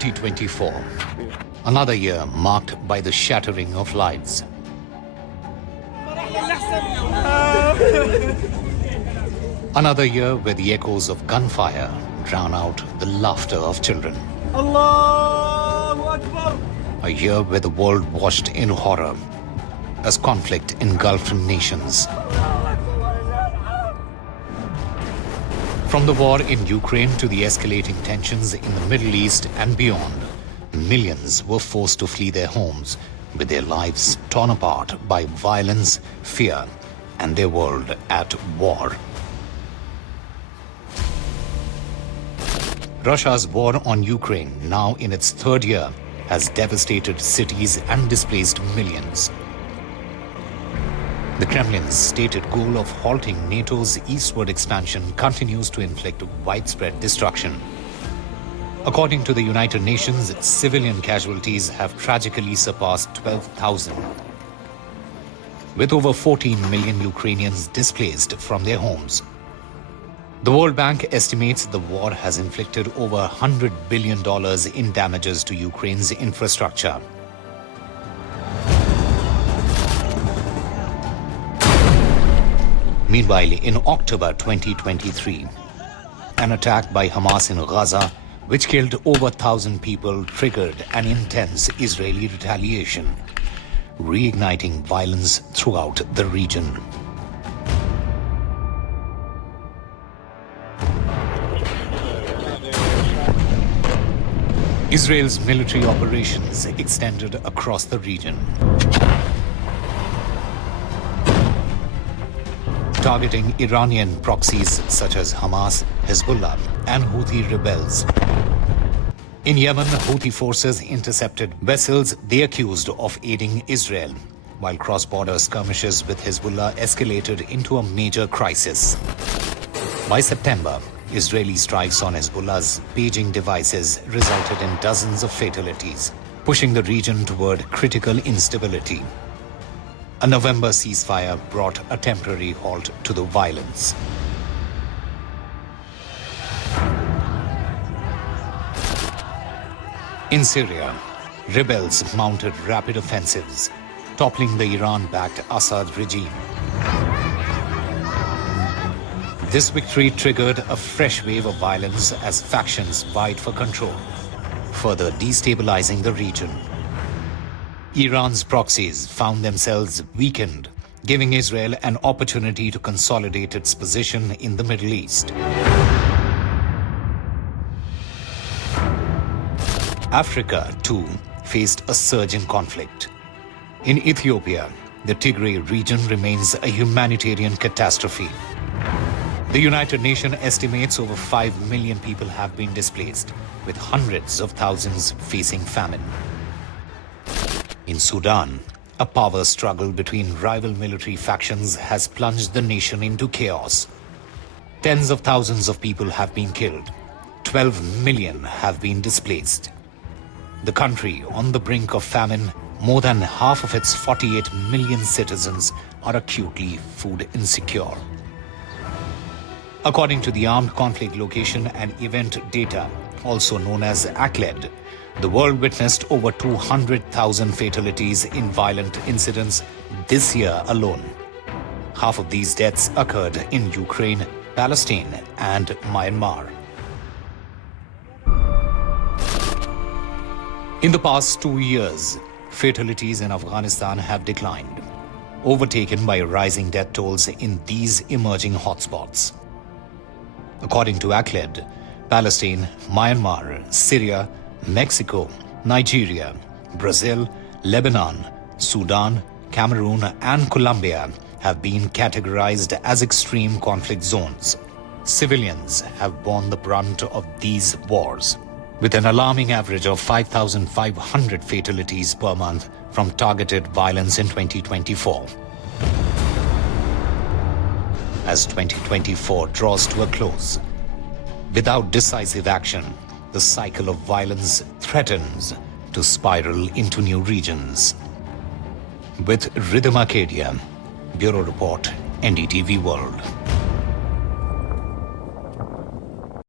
2024, another year marked by the shattering of lives. Another year where the echoes of gunfire drown out the laughter of children. Allahu Akbar. A year where the world watched in horror as conflict engulfed nations. From the war in Ukraine to the escalating tensions in the Middle East and beyond, millions were forced to flee their homes, with their lives torn apart by violence, fear, and their world at war. Russia's war on Ukraine, now in its third year, has devastated cities and displaced millions. The Kremlin's stated goal of halting NATO's eastward expansion continues to inflict widespread destruction. According to the United Nations, civilian casualties have tragically surpassed 12,000, with over 14 million Ukrainians displaced from their homes. The World Bank estimates the war has inflicted over $100 billion in damages to Ukraine's infrastructure. Meanwhile, in October 2023, an attack by Hamas in Gaza, which killed over 1,000 people, triggered an intense Israeli retaliation, reigniting violence throughout the region. Israel's military operations extended across the region, targeting Iranian proxies such as Hamas, Hezbollah, and Houthi rebels. In Yemen, Houthi forces intercepted vessels they accused of aiding Israel, while cross-border skirmishes with Hezbollah escalated into a major crisis. By September, Israeli strikes on Hezbollah's paging devices resulted in dozens of fatalities, pushing the region toward critical instability. A November ceasefire brought a temporary halt to the violence. In Syria, rebels mounted rapid offensives, toppling the Iran-backed Assad regime. This victory triggered a fresh wave of violence as factions vied for control, further destabilizing the region. Iran's proxies found themselves weakened, giving Israel an opportunity to consolidate its position in the Middle East. Africa, too, faced a surge in conflict. In Ethiopia, the Tigray region remains a humanitarian catastrophe. The United Nations estimates over 5 million people have been displaced, with hundreds of thousands facing famine. In Sudan, a power struggle between rival military factions has plunged the nation into chaos. Tens of thousands of people have been killed. 12 million have been displaced. The country on the brink of famine, more than half of its 48 million citizens are acutely food insecure. According to the Armed Conflict Location and Event Data, also known as ACLED, the world witnessed over 200,000 fatalities in violent incidents this year alone. Half of these deaths occurred in Ukraine, Palestine, and Myanmar. In the past 2 years, fatalities in Afghanistan have declined, overtaken by rising death tolls in these emerging hotspots. According to ACLED, Palestine, Myanmar, Syria, Mexico, Nigeria, Brazil, Lebanon, Sudan, Cameroon, and Colombia have been categorized as extreme conflict zones. Civilians have borne the brunt of these wars, with an alarming average of 5,500 fatalities per month from targeted violence in 2024. As 2024 draws to a close, without decisive action, the cycle of violence threatens to spiral into new regions. With Riddhima Kedia, Bureau Report, NDTV World.